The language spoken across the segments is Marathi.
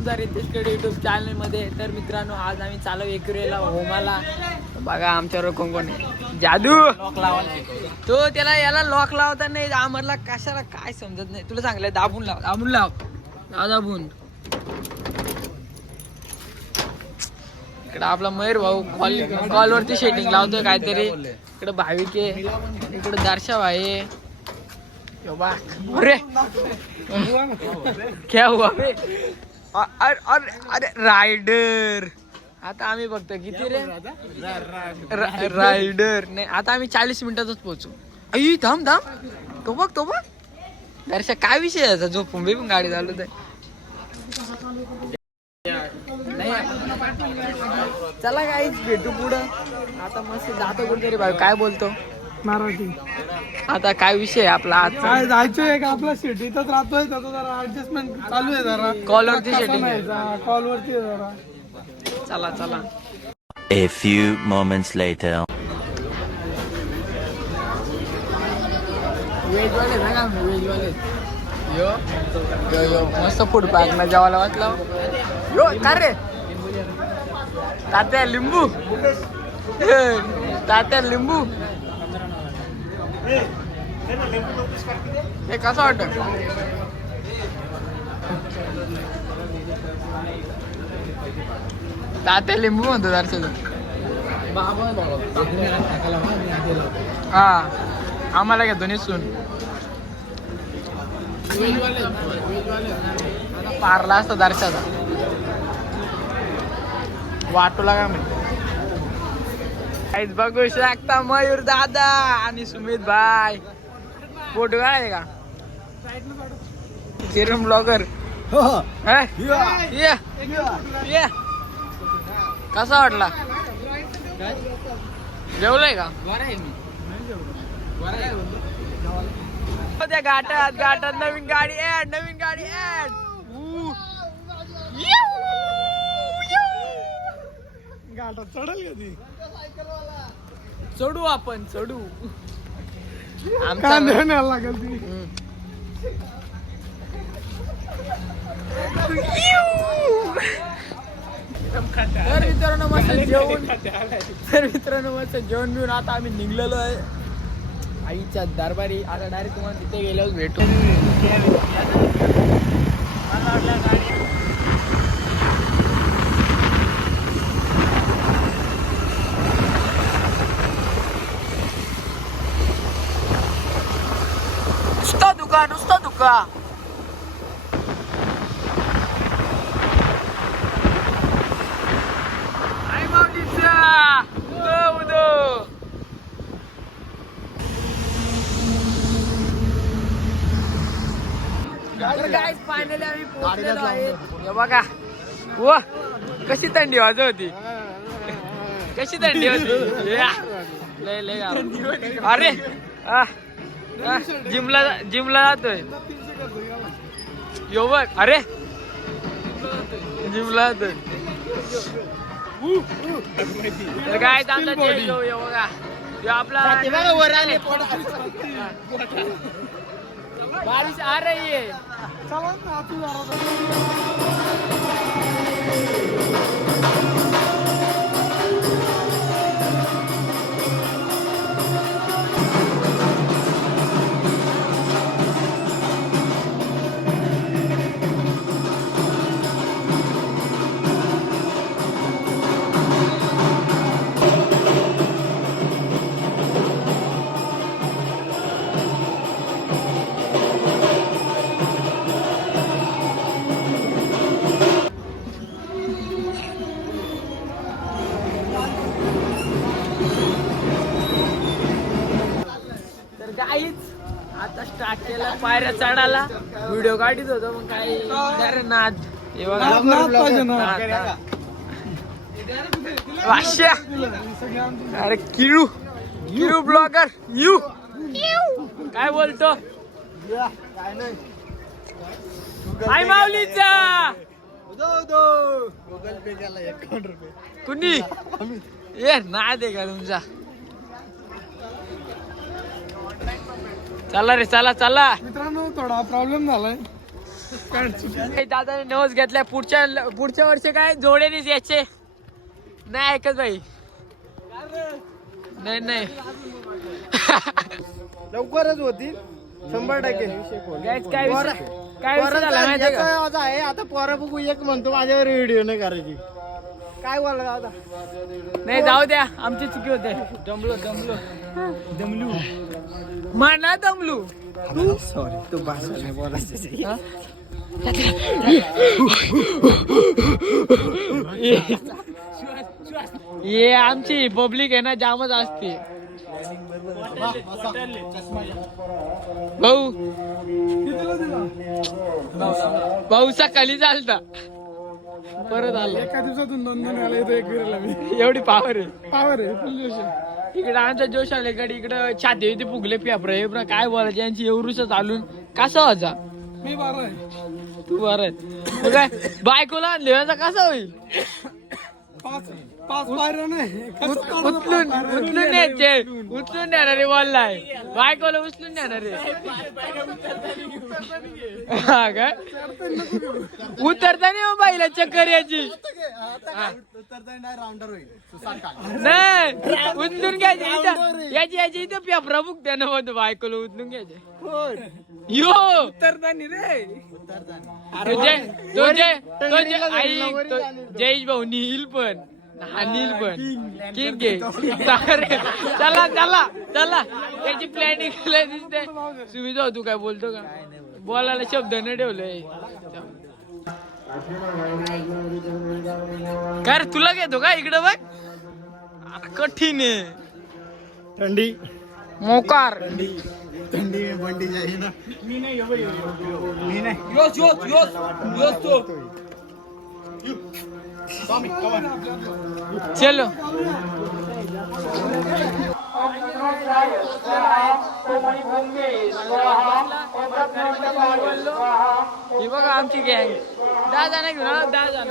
तुमचा रितेशकडे युट्यूब चॅनलमध्ये. तर मित्रांनो आज आम्ही चालू एकरेला होमाला. बघा आमच्यावर कोण कोण आहे. जादू! तो त्याला याला लॉक लावता नाही. आम्हाला कशाला काय समजत नाही. तुला सांगलं दाबून लाव दाबून लाव. लाव दाबून. इकडे आपला मयूर भाऊ कॉल कॉलवरती शेटिंग लावतोय काहीतरी. इकडे भाविक इकडे बा. अरे! क्या हुआ? बे अरे अरे अरे रायडर. आता आम्ही बघतो किती रे? रायडर. नाही आता आम्ही चाळीस मिनिटातच पोहोचू. अई थांब थांब. तो बघ तो बघ. दर्शक काय विषय आहे याचा? झोपून बी पण गाडी आहे नाही चला काहीच भेटू पुढं. आता मस्त जातो कुठेतरी भाऊ काय बोलतो? मराठी आता काय विषय आपला आजचा? काय जायचंय का आपला सिटीतच राहतोय त्याचं जरा ऍडजस्टमेंट चालू आहे जरा. कॉलवरती setting आहे. कॉलवरती आहे जरा. चला चला. A few moments later. यो यो यो. मस्त फूड पार्क ना जेवायला वाटलं. यो का रे? तात्या लिंबू. हे, तात्या लिंबू. हे कसं वाटत? तात्या लिंबू म्हणतो दर्शन हा आम्हाला घेतोनी सून. पारला असतो दर्शाचा वाटूला काय म्हणते? काहीच बघू शकता मयूर दादा आणि सुमित भाई. फोटो आहे का? किरण ब्लॉगर ये. कसा वाटला? जेवलंय का? हो, त्या घाटात घाटात नवीन गाडी ऍड नवीन गाडी ऍड गाठात चढल का ती? चढू आपण चढू. आमचा लागेल ती. हम्म. तर मित्रांनो मस्त जेवण तर मित्रांनो मस्त जेवण बिवून आता आम्ही निघलेलो आहे. आईच्या दरबारी. आता डायरेक्ट तुम्हाला तिथे गेल्यावर भेटू नुसता दुका नुसता दुका आई माऊलीचा उदो उदो तर guys, finally आम्ही पोहोचलेलो आहे हे बघा. व कशी थंडी वाजत होती? कशी थंडी होती. अरे जिमला जिमला जातोय. यो बघ अरे. जिमला जातोय. तर काय बघा. यो आपला वर आले. बारिश आ रही है चला ना केला पायऱ्या चढायला व्हिडिओ काढत होतो मग काही अरे नाद. हे बघा. वाश्या अरे किळू. किळू ब्लॉगर. यू. काय बोलतो? आई माऊलीचा. कुणी? ये ना दे का तुमचा? चला रे चला चला. मित्रांनो थोडा प्रॉब्लेम झालाय. दादाने नवस घेतलाय. पुढच्या पुढच्या वर्षी काय? जोडेनेच याचे नाही ऐकत भाई नाही नाही. लवकरच होतील. शंभर टक्के. काय विषय काय विषय झाला माहितीये का? याचा आहे आता पोरं बघू एक म्हणतो माझ्यावर व्हिडिओ नाही करायची. काय बोलला आता नाही जाऊ द्या. आमची चुकी होते. दमलो दमलो. दमलू. म्हणा दमलू. सॉरी तू भाषा नाही. बोलायचं? ये आमची पब्लिक आहे ना जामच असते. भाऊ. भाऊ सकाळी चालता. परत आला. एका दिवसातून दोन दोन आले येतो एक विराला मी. एवढी पावर आहे. पावर आहे फुल जोश. इकडे आमच्या जोश आले कडे इकडे छाती होती फुगले पेपर हे काय बोलायचे? यांची एवढूस चालून कसा व्हायचा मी बारा आहे. तू बरं आहे. मग काय बायकोला आणले कसा होईल? पाच पाच पायऱ्या नाही. उचलून? उचलून न्यायचे उचलून नेणार रे बोललाय बायकोला उचलून नेणार रे. हा काय उतरताना मग बाईला चक्कर याची नाही उचलून घ्यायचे. इथं याची याची इथं पेपरा बुक त्यानं म्हणतो बायकोला उचलून घ्यायचे. यो. उतरतानी रे. तुझे तुझे तुझे आई तो- जयेश भाऊ नील पण. हा नील पण ठीक आहे. चला चला चला. त्याची प्लॅनिंग दिसते. तुम्ही जाऊ तू काय बोलतो का? बोलायला शब्द न ठेवले. काय रे तुला घेतो का इकडं बघ? कठीण आहे. थंडी. मोकार. थंडी. बंडी जाई ना. मी नाही मी नाही. चलो ही बघा आमची गँग दहा जण घेऊन दहा जण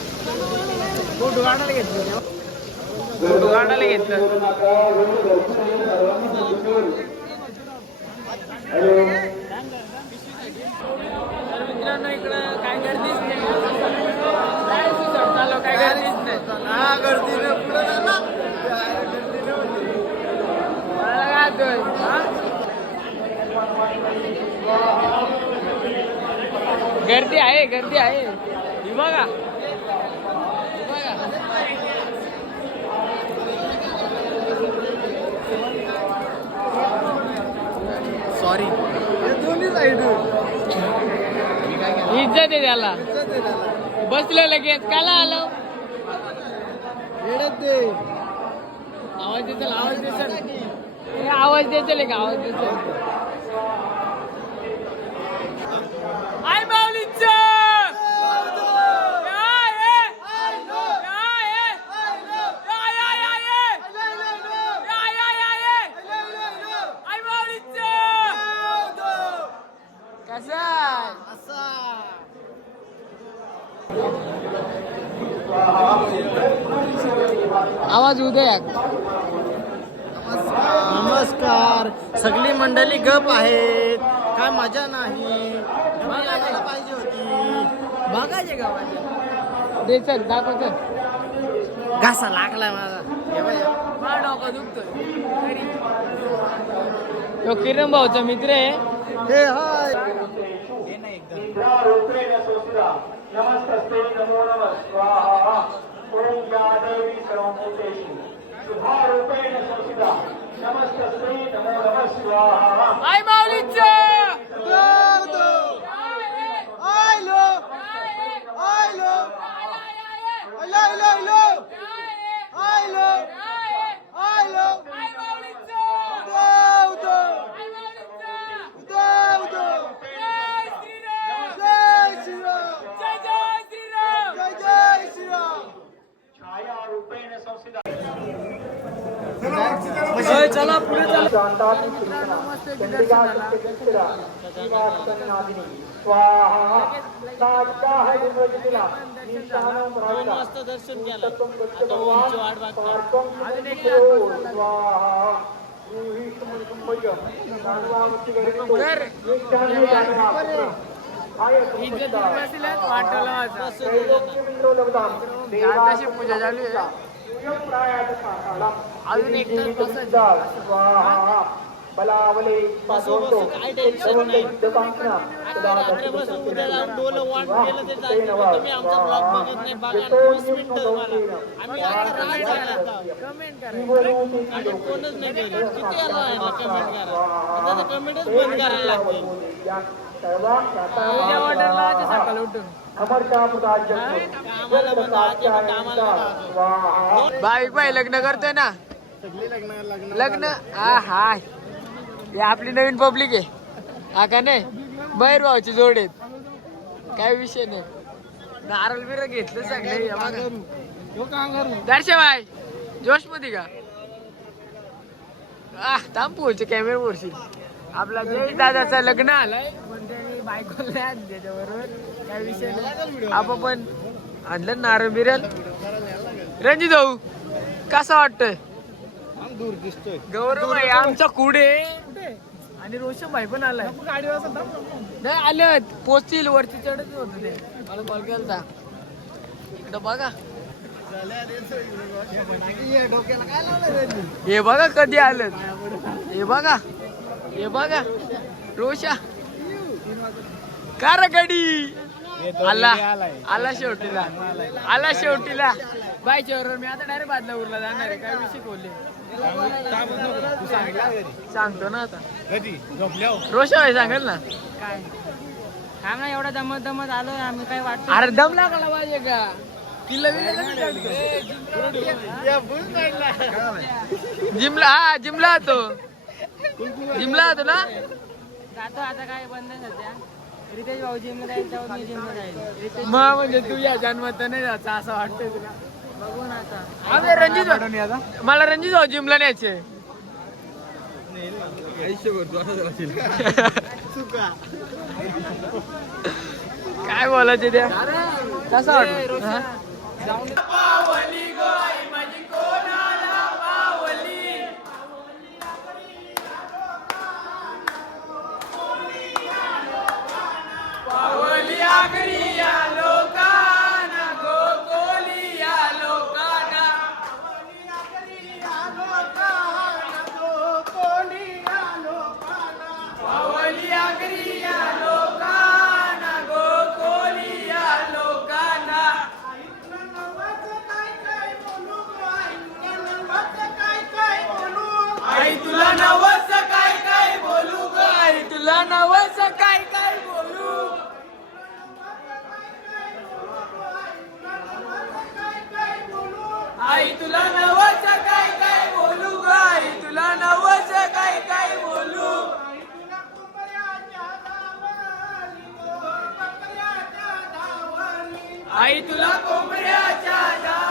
फोटो काढायला घेतलं फोटो काढायला घेतलं तर मित्रांनो इकडं काय गर्दीच नाही. काय काय गर्दीच नाही. हा गर्दीने पुढे झाला गर्दी आहे गर्दी आहे. ही बघा सॉरी हे दोन्ही साईड इज्जत आहे त्याला. बसलो लगेच. काला आलो. आवाज देतो आवाज देतो हे आवाज देतो का आवाज देतो आय माऊलीचं या, ये. या, ये. या, या, या, ये. या, या, या, ये. आय माऊलीचं. कसं आहे? आवाज उद्या मंडळी गप आहेत. काय मजा नाही. पाहिजे होती. बघायचे गावाचे दे चल दाखव चल. घासा लागलाय माझा. डोकं दुखतोय. घरी. तो किरण भाऊचा मित्र आहे. हे हाय. आय माऊलीचं आयलो आयलो मित्रांनो, मस्त एक दर्शन झाला. ನಮಸ್ತಸ್ಮೈ ನಮೋ ನಮಃ ಸ್ವಾಹ ಆಯ್ ಮೌಲಿಚ್ಚ ಆಯ್ಲೋ ಆಯ್ಲೋ ಆಯ್ಲೋ ಆಯ್ಲೋ ಆಯ್ಲೋ चालू आहे अजून एक तास बसायचं. बसू बसू काय टेन्शन नाही आता रात्रीपासून उद्या जाऊन डोलं वाट गेलं ते जायचं तुम्ही आमचा ब्लॉग बघत नाही बघा वीस मिनिटं तुम्हाला आम्ही आता रात झाला कमेंट करा. आणि कोणच नाही करेल किती आला आहे ना कमेंट करा. आता तर कमेंटच बंद करायला लागते भाविक भाई लग्न करतोय ना? लग्न हा हाय हे. आपली नवीन पब्लिक आहे. हा का नाही? बैर भाऊची जोड आहेत. काय विषय नाही. नारळ बिर घेतलं सगळे दर्शन भाई जोशमध्ये का? आह थांब पोहोच कॅमेरा वरशी. आपला जय दादाचं लग्न आलंय. आणलं त्याच्याबरोबर? काय विषय नाही. आपण पण आणलं नारळ बिरल रणजित भाऊ कसं वाटतंय? दूर दिसतोय. गौरव भाई आमचा कुडे आणि रोशन भाई पण आलाय. नाही आलं पोचतील वरती चढत होत ते. मला कॉल इकडं बघा. हे बघा कधी आलं हे बघा. हे बघा. रोशा. कार गडी आला आला शेवटीला. आला शेवटीला. बायच्या बरोबर मी आता डायरेक्ट बादलापूरला जाणार आहे. काय विषय बोलले सांगतो ना आता. रोशा भाई सांगेल ना. काय? सांग ना एवढा दमत दमत आलो आम्ही काय वाटत अरे दम लागला पाहिजे का? किल्ला जिमला हा जिमला तो. जिमला होतो ना? जातो आता काय बंद आहे सध्या? रितेश भाऊ जिमला जाईल तेव्हा मी जिमला जाईल रितेश मग म्हणजे तू या जन्मात नाही जायचं असं वाटतंय तुला? बघू ना आता. अबे रणजित मला रणजित भाऊ जिमला न्यायचे. काय बोलायचे त्या? कसं वाटत हा? आई तुला कोंबड्याच्या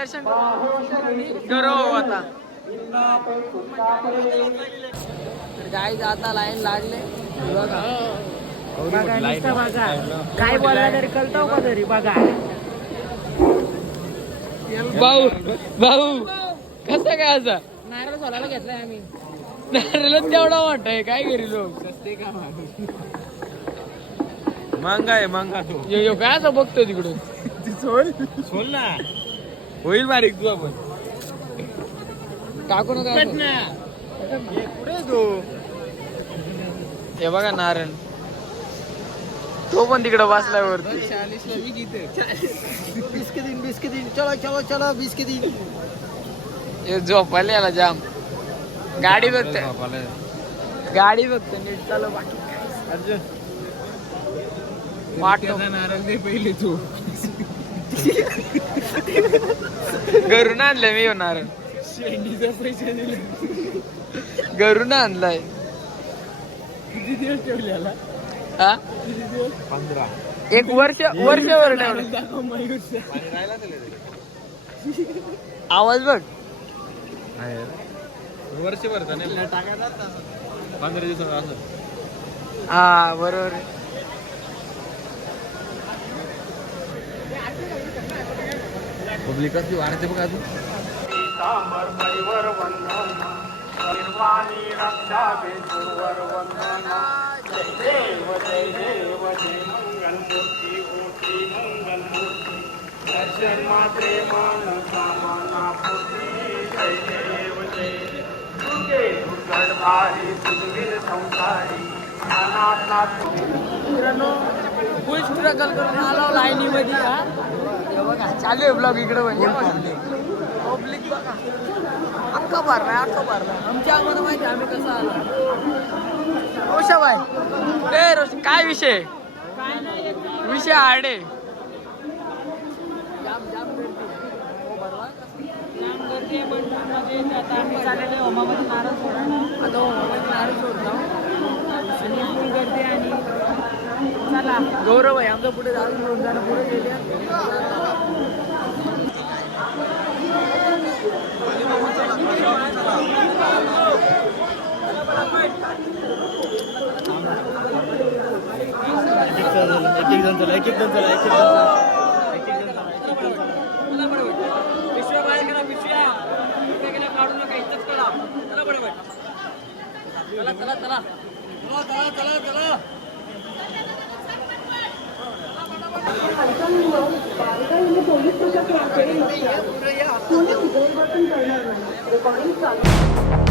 दर्शन करू. आता. गाईज आता लाईन लागले. बघा. बघा नुसतं बघा. काय बोलला तरी कळतो का तरी? बघा. भाऊ भाऊ कसं काय असं? नारळ सोलायला घेतलाय आम्ही. नारळ तेवढा वाटतंय काय करी लोक? मांगा? आहे मांगा तो. यो यो काय असं बघतो तिकडून? सोल ना. होईल बारीक तू आपण. टाकू नका तू? हे बघा नारायण. तो पण तिकडे बसलाय वरती. चलो चलो चलो हे झोपायला याला जाम. गाडी बघते गाडी बघते नीट चालू बाकी. वाट नारळ दे पहिले तू. घरून आणलंय मी शेंडीचे पैसे दिले घरून आणलाय. किती दिवस ठेवलेला हा पंधरा. एक वर्ष वर्षभर ठेवलं. आवाज बघ. वर्षभर पंधरा दिवसात असं. हा बरोबर पब्लिक कसली वाढते बघ अजून. फुल स्ट्रगल करून आलो लाईनी मध्ये हा हे. बघा. चालू आहे ब्लॉग इकडे म्हणजे. पब्लिक बघा. अख्खा भरलाय अख्खा भरलाय आमच्या आम्हाला माहिती आम्ही कसं आलो. रोषाबाई ए रोश काय विषय? विषय आणि चला. गौरव आहे आमच्या पुढे जाऊन पुढे गेले एक एक जण चला एक एक जण चला. एक एक पिशव्या बाहेर करा पिशव्या. पिशव्या गेल्या काढू नका इथंच करा. चला बरोबर चला चला चला. पोलीस प्रशासनाचे कोणी उदयवर्तन करणार नाही. चालू.